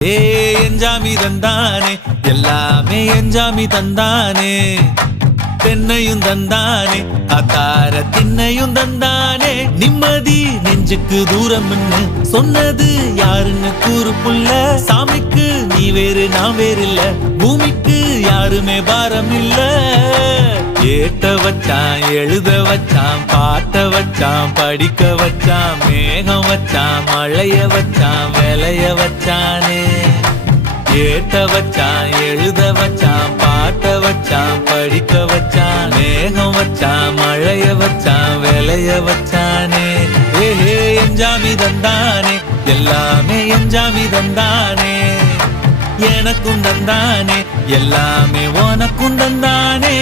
ஏ எஞ்சாமி தந்தானே எல்லாமே எஞ்சாமி தந்தானே தென்னையும் தந்தானே அத்தார திண்ணையும் தந்தானே நிம்மதி நெஞ்சுக்கு தூரம் சொன்னது யாருன்னு கூறு புள்ள சாமிக்கு நீ வேறு நான் வேறு இல்ல பூமிக்கு யாருமே பாரம் இல்ல ஏட்ட வச்சான் எழுத வச்சான் பாட்ட வச்சான் படிக்க வச்சான் மேகம் வச்சான் மழைய வச்சான் விளைய வச்சானே ஏட்ட வச்சான் எழுத வச்சான் பாட்ட வச்சான் படிக்க வச்சான் மேகம் வச்சான் மழைய வச்சான் விளைய வச்சானே ஏஹே எஞ்சாமி தந்தானே எல்லாமே எஞ்சாமி தந்தானே எனக்கும் தந்தானே எல்லாமே உனக்கும் தந்தானே